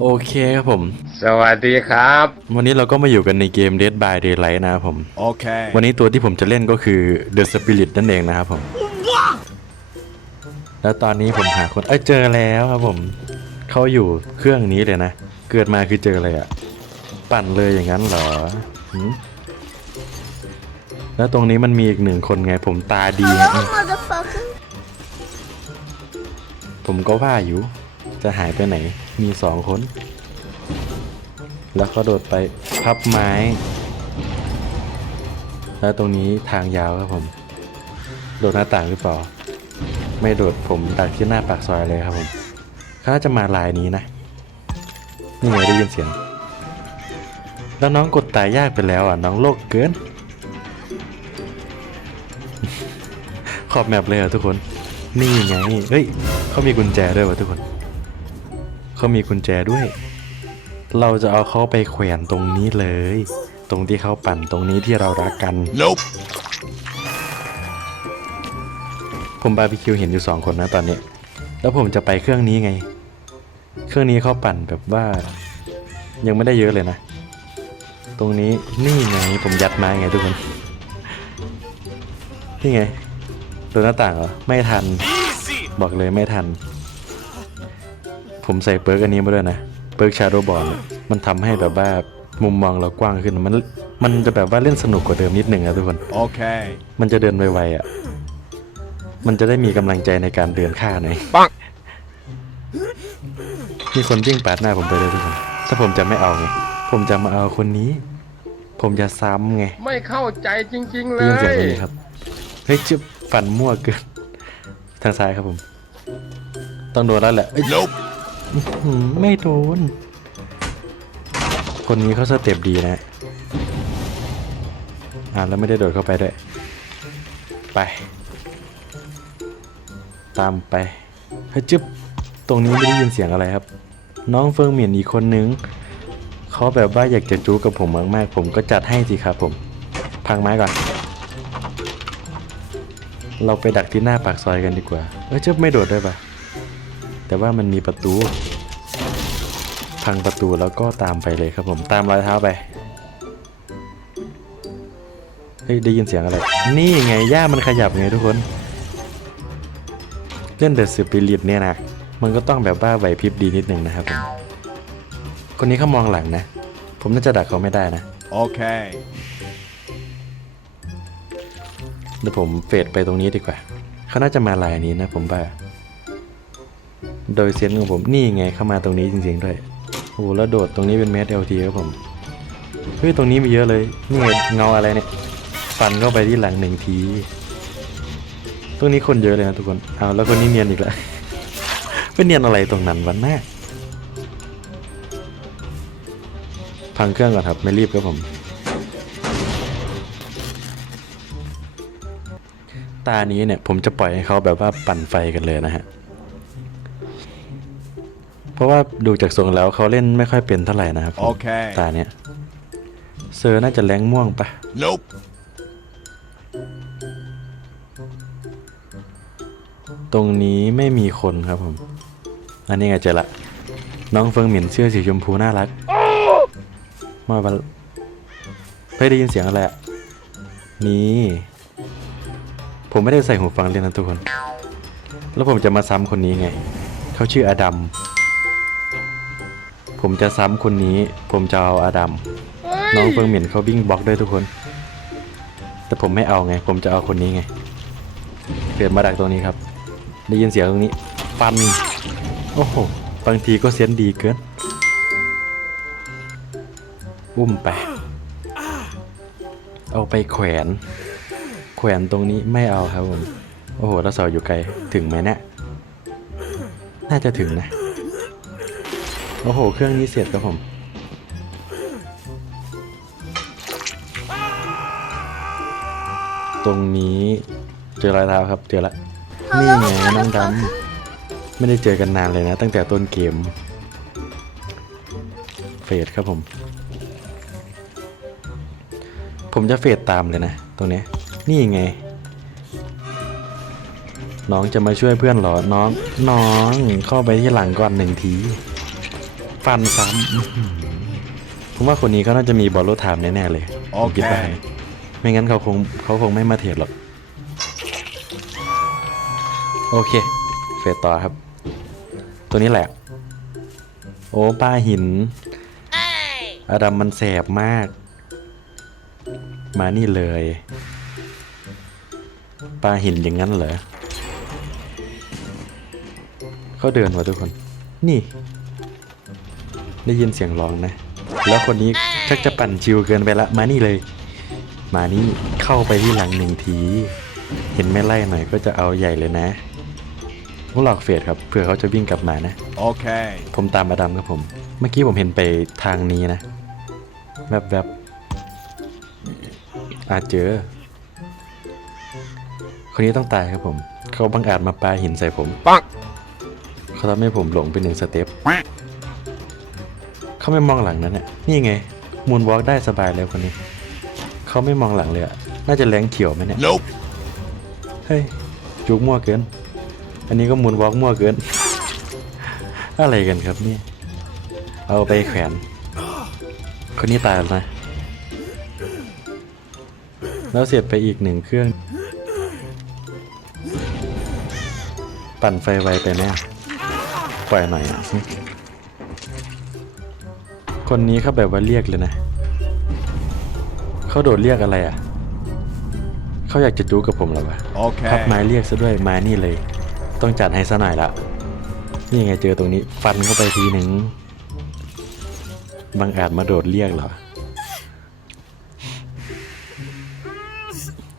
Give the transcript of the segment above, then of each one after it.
โอเคครับผม สวัสดีครับ วันนี้เราก็มาอยู่กันในเกม Dead by Daylight นะครับผม Okay. วันนี้ตัวที่ผมจะเล่นก็คือ The Spirit นั่นเองนะครับผม แล้วตอนนี้ผมหาคนเอ้ยเจอแล้วครับผม เขาอยู่เครื่องนี้เลยนะ เกิดมาคือเจอเลยอะปั่นเลยอย่างนั้นเหรอหืมแล้วตรงนี้มันมีอีกหนึ่งคนไงผมตาดี Hello, อืม motherfucker. ผมก็ว่าอยู่ จะหายไปไหน มีสองคน แล้วก็โดดไปพับไม้ แล้วตรงนี้ทางยาวครับผม โดดหน้าต่างหรือเปล่า ไม่โดดผมดักที่หน้าปากซอยเลยครับผมเขาจะมาลายนี้นะ นี่ไงได้ยินเสียง แล้วน้องกดตายยากไปแล้วอะ น้องโลกเกิน ขอบแมปเลยอะทุกคน นี่ไง เฮ้ยเขามีกุญแจด้วยวะทุกคน เขามีกุญแจด้วย เราจะเอาเขาไปแขวนตรงนี้เลย ตรงที่เขาปั่นตรงนี้ที่เรารักกัน Nope. ผมบาร์บีคิวเห็นอยู่สองคนนะตอนนี้ แล้วผมจะไปเครื่องนี้ไง เครื่องนี้เขาปั่นแบบว่า ยังไม่ได้เยอะเลยนะ ตรงนี้นี่ไงผมยัดมาไงทุกคน นี่ไงโดนหน้าต่างเหรอ ไม่ทัน บอกเลยไม่ทัน ผมใส่เปิร์กอันนี้มาด้วยนะ เปิร์กชาโดบอลมันทำให้แบบว่ามุมมองเรากว้างขึ้น มันมันจะแบบว่าเล่นสนุกกว่าเดิมนิดหนึ่งอะทุกคน Okay. มันจะเดินไวๆอะมันจะได้มีกำลังใจในการเดินฆ่าหน่อยปังมีคนวิ่งปาดหน้าผมไปเลยทุกคน ถ้าผมจะไม่เอาไง ผมจะมาเอาคนนี้ ผมจะซ้ำไง ไม่เข้าใจจริง ๆ เลได้ยินเสียงยนี้ครับ เฮ้ยจะฟันมั่วเกิน ทางซ้ายครับผม ต้องโดนแล้วแหละเอ้ย Nope. หืม ไม่โดน คนนี้เขาสเต็ปดีนะ อ่าแล้วไม่ได้โดดเข้าไปด้วย ไป ตามไปเฮ้ยจึ๊บ ตรงนี้ไม่ได้ยินเสียงอะไรครับ น้องเฟิงเหมียนอีกคนนึง เขาแบบว่าอยากจะจู้กับผมมากๆ ผมก็จัดให้สิครับผม พังไม้ก่อน เราไปดักที่หน้าปากซอยกันดีกว่า เอ้ยจึ๊บไม่โดดได้ปะ แต่ว่ามันมีประตู พังประตูแล้วก็ตามไปเลยครับผมตามรอยเท้าไปเฮ้ยได้ยินเสียงอะไร นี่ไงย่ามันขยับไงทุกคน เล่นเดอะสปิริตเนี่ยนะ มันก็ต้องแบบว่าไหวพริบดีนิดหนึ่งนะครับผม คนนี้เขามองหลังนะ ผมน่าจะดักเขาไม่ได้นะ Okay. เดี๋ยวผมเฟดไปตรงนี้ดีกว่า เขาน่าจะมาลายนี้นะผมว่า โดยเซนของผมนี่ไงเข้ามาตรงนี้จริงๆด้วยโอ้แล้วโดดตรงนี้เป็นเมสเอลทีครับผมเฮ้ยตรงนี้มีเยอะเลยนี่ไงเงาอะไรเนี่ยฟันเข้าไปที่หลังหนึ่งทีตรงนี้คนเยอะเลยนะทุกคนเอาแล้วคนนี้เนียนอีกแล้วเป็นเนียนอะไรตรงนั้นวันหน้าพังเครื่องก่อนครับไม่รีบครับผมตานี้เนี่ยผมจะปล่อยให้เขาแบบว่าปั่นไฟกันเลยนะฮะ ราะว่าดูจากทรงแล้วเขาเล่นไม่ค่อยเป็นเท่าไหร่นะครับผมโอเคตาเนี้ยเซอร์น่าจะแรงม่วงปะ Nope. ตรงนี้ไม่มีคนครับผม อันนี้ไงเจอละ น้องเฟิงหมินเสื้อสีชมพูน่ารักมาบันเฮ้ยได้ยินเสียงอะไรอะนี่ ผมไม่ได้ใส่หูฟังเลยนะทุกคน แล้วผมจะมาซ้ำคนนี้ไง เขาชื่ออดัม ผมจะซ้ำคนนี้ ผมจะเอาอดัม น้องเฟิงหมินเขาวิ่งบล็อกด้วยทุกคน แต่ผมไม่เอาไง ผมจะเอาคนนี้ไง เกิดมาดักตรงนี้ครับ ได้ยินเสียงตรงนี้ฟัน โอ้โห บางทีก็เสียนดีเกิน อุ้มไป เอาไปแขวน แขวนตรงนี้ไม่เอาครับผม โอ้โห แล้วเสาอยู่ไกล ถึงไหมเนี่ย น่าจะถึงนะ โอ้โห เครื่องนี้เสร็จครับผม ตรงนี้เจอรอยเท้าครับ เจอละนี่ไงน้องดำไม่ได้เจอกันนานเลยนะ ตั้งแต่ต้นเกม เฟดครับผม ผมจะเฟดตามเลยนะ ตรงนี้ นี่ไง น้องจะมาช่วยเพื่อนเหรอ น้อง น้องเข้าไปที่หลังก่อนหนึ่งที ฟันซ้ำอื้อหือผมว่าคนนี้ก็น่าจะมีบอลโลไทม์แน่ๆเลยผมคิดว่านะไม่งั้นเขาคงเขาคงไม่มาเทรดหรอก โอเค เฟสต่อครับ ตัวนี้แหละ โอ้ปลาหิน อดัมมันแสบมาก มานี่เลยปลาหินอย่างนั้นเหรอเขาเดินมาทุกคน นี่ ได้ยินเสียงร้องนะ แล้วคนนี้ชักจะปั่นชิวเกินไปละ มานี่เลย มานี่เข้าไปที่หลังหนึ่งที เห็นไม่ไล่หน่อยก็จะเอาใหญ่เลยนะพวกหลอกเฟดครับเผื่อเขาจะวิ่งกลับมานะ Okay. ผมตามอดัมครับผม เมื่อกี้ผมเห็นไปทางนี้นะแวบๆบอาจเจอ คนนี้ต้องตายครับผม เขาบังอาจมาปาหินใส่ผมปังเขาทำให้ผมหลงไปหนึ่งสเต็ป เขาไม่มองหลังนั้นเนี่ยนี่ไงมูนวอล์กได้สบายแล้วคนนี้เขาไม่มองหลังเลยอะน่าจะแรงเขียวไหมเนี่ย Nope. เฮ้ยจุกมั่วเกิน อันนี้ก็มูนวอล์กมั่วเกิน อะไรกันครับเนี่ยเอาไปแขวน คนนี้ตายแล้วนะ แล้วเสียบไปอีกหนึ่งเครื่อง ปั่นไฟไวไปไหมอะปล่อยหน่อยอะ คนนี้เขาแบบว่าเรียกเลยนะ เขาโดดเรียกอะไรอะ เขาอยากจะจูกับผมเหรอวะพับไม้ Okay. เรียกซะด้วยไม้นี่เลย ต้องจัดให้ซะหน่อยละ นี่ไงเจอตรงนี้ ฟันเข้าไปทีหนึ่งบังอาจมาโดดเรียกเหรอ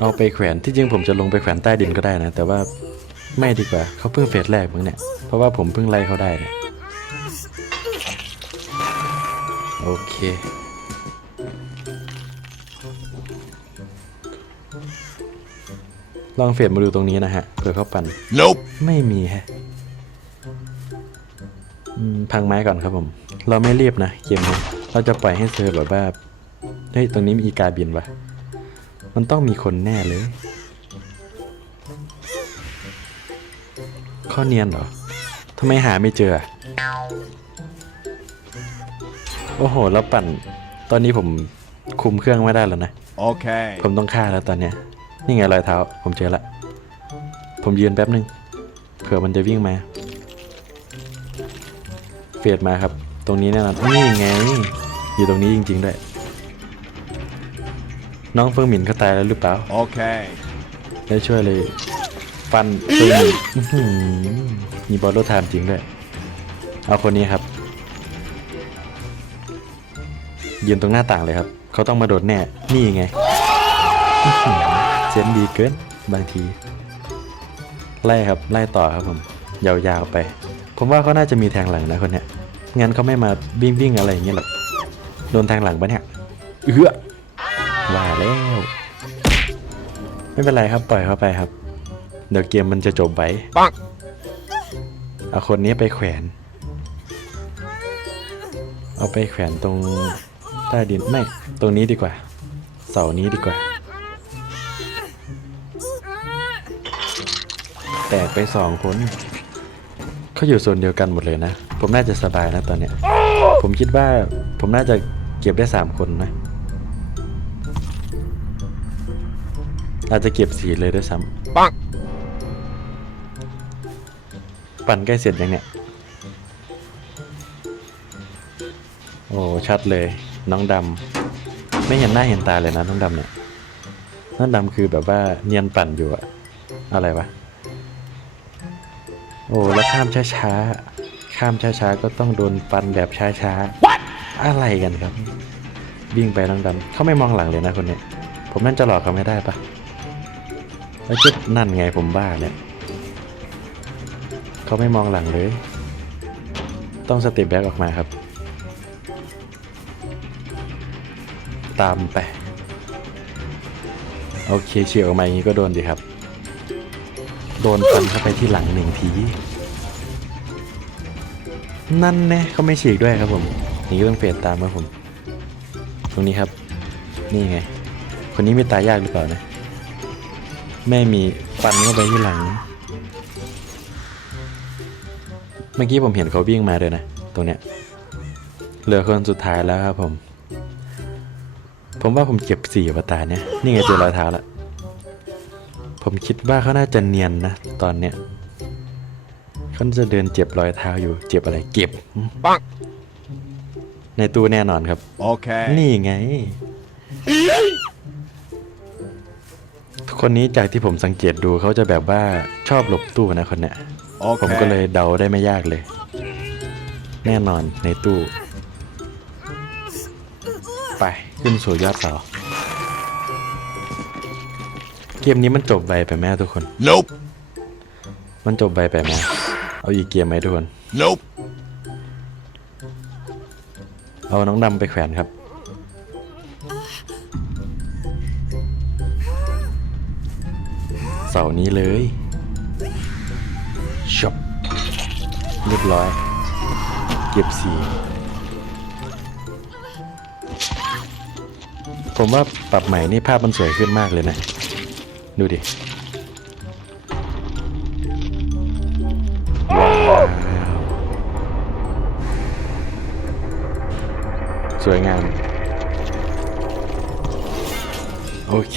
เอาไปแขวนที่จริงผมจะลงไปแขวนใต้ดินก็ได้นะ แต่ว่าไม่ดีกว่าเขาเพิ่งเฟสแรกมั้งเนี่ย เพราะว่าผมเพิ่งไล่เขาได้เนี่ย โอเค ลองเฟดมาดูตรงนี้นะฮะเผื่อเขาปั่น Nope. ไม่มีฮะอืมพังไม้ก่อนครับผม เราไม่รีบนะเกมนี้เราจะปล่อยให้เธอแบบว่าเฮ้ยตรงนี้มีอีกาบินวะมันต้องมีคนแน่เลย ข้อเนียนเหรอทำไมหาไม่เจออะ โอ้โห แล้วปั่น ตอนนี้ผมคุมเครื่องไม่ได้แล้วนะ Okay. ผมต้องฆ่าแล้วตอนเนี้ย นี่ไงรอยเท้า ผมเจอละ ผมยืนแป๊บหนึ่งเผื่อมันจะวิ่งมา เฟดมาครับ ตรงนี้แน่นอนนี่ไง อยู่ตรงนี้จริงๆด้วย น้องเฟิงหมินเขาตายแล้วหรือเปล่า Okay. ได้ช่วยเลยฟันเฟิงหมินอื้อหือมีบอลโลไทม์จริงด้วย เอาคนนี้ครับ ยืนตรงหน้าต่างเลยครับ เขาต้องมาโดดแน่ นี่ไงอื้อหือเซนส์ดีเกินบางที ไล่ครับไล่ต่อครับผม ยาวๆไป ผมว่าเขาน่าจะมีแทงหลังนะคนเนี้ยงั้นเขาไม่มาวิ่งวิ่งๆอะไรอย่างเงี้ยหรอกโดนแทงหลังปะเนี่ยเอื้อว่าแล้ว ไม่เป็นไรครับปล่อยเขาไปครับ เดี๋ยวเกมมันจะจบไปปังเอาคนนี้ไปแขวน เอาไปแขวนตรง ใต้ดินไม่ตรงนี้ดีกว่า เสานี้ดีกว่า แตกไปสองคนเขาอยู่โซนเดียวกันหมดเลยนะ ผมน่าจะสบายนะตอนเนี้ย ผมคิดว่าผมน่าจะเก็บได้สามคนนะ อาจจะเก็บสีเลยด้วยซ้ำปังปั่นใกล้เสร็จยังเนี่ย โอ้ ชัดเลย น้องดำไม่เห็นหน้าเห็นตาเลยนะน้องดำเนี่ยน้องดำคือแบบว่าเนียนปั่นอยู่อะอะไรวะโอ้แล้วข้ามช้าๆข้ามช้าๆก็ต้องโดนปั่นแบบช้าๆอะไรกันครับวิ่งไปน้องดำเขาไม่มองหลังเลยนะคนนี้ผมนั่นจะหลอกเขาไม่ได้ปะแล้วจุดนั่นไงผมบ้าเนี่ยเขาไม่มองหลังเลย ต้องสเต็ปแบ็กออกมาครับ ตามไป โอเคเฉียวออกมาอย่างนี้ก็โดนดีครับ โดนฟันเข้าไปที่หลังหนึ่งที นั่นแน่เขาไม่ฉีกด้วยครับผมอย่างนี้ต้องเฟดตามครับผม ตรงนี้ครับ นี่ไง คนนี้ไม่ตายยากหรือเปล่านะไม่มีฟันเข้าไปที่หลัง เมื่อกี้ผมเห็นเขาวิ่งมาเลยนะ ตรงเนี้ยเหลือคนสุดท้ายแล้วครับผม ผมว่าผมเก็บสี่อวตารเนี่ยนี่ไงเจอรอยเท้าแล้วผมคิดว่าเขาน่าจะเนียนนะตอนเนี้ยเขาน่าจะเดินเจ็บรอยเท้าอยู่ เจ็บอะไรเก็บปังในตู้แน่นอนครับ Okay. นี่ไงคนนี้จากที่ผมสังเกตดูเขาจะแบบว่าชอบหลบตู้นะคนเนี้ยผมก็เลย Okay. เดาได้ไม่ยากเลย แน่นอนในตู้ ไป ขึ้นสู่ยอดเสาเกมนี้มันจบไวไปไหมทุกคน Nope. มันจบไวไปไหมเอาอีกเกมไหมทุกคน Nope. เอาน้องดำไปแขวนครับ เสาร์นี้เลยชบเรียบร้อย เก็บสี ผมว่าปรับใหม่นี่ภาพมันสวยขึ้นมากเลยนะ ดูดิสวยงาม โอเค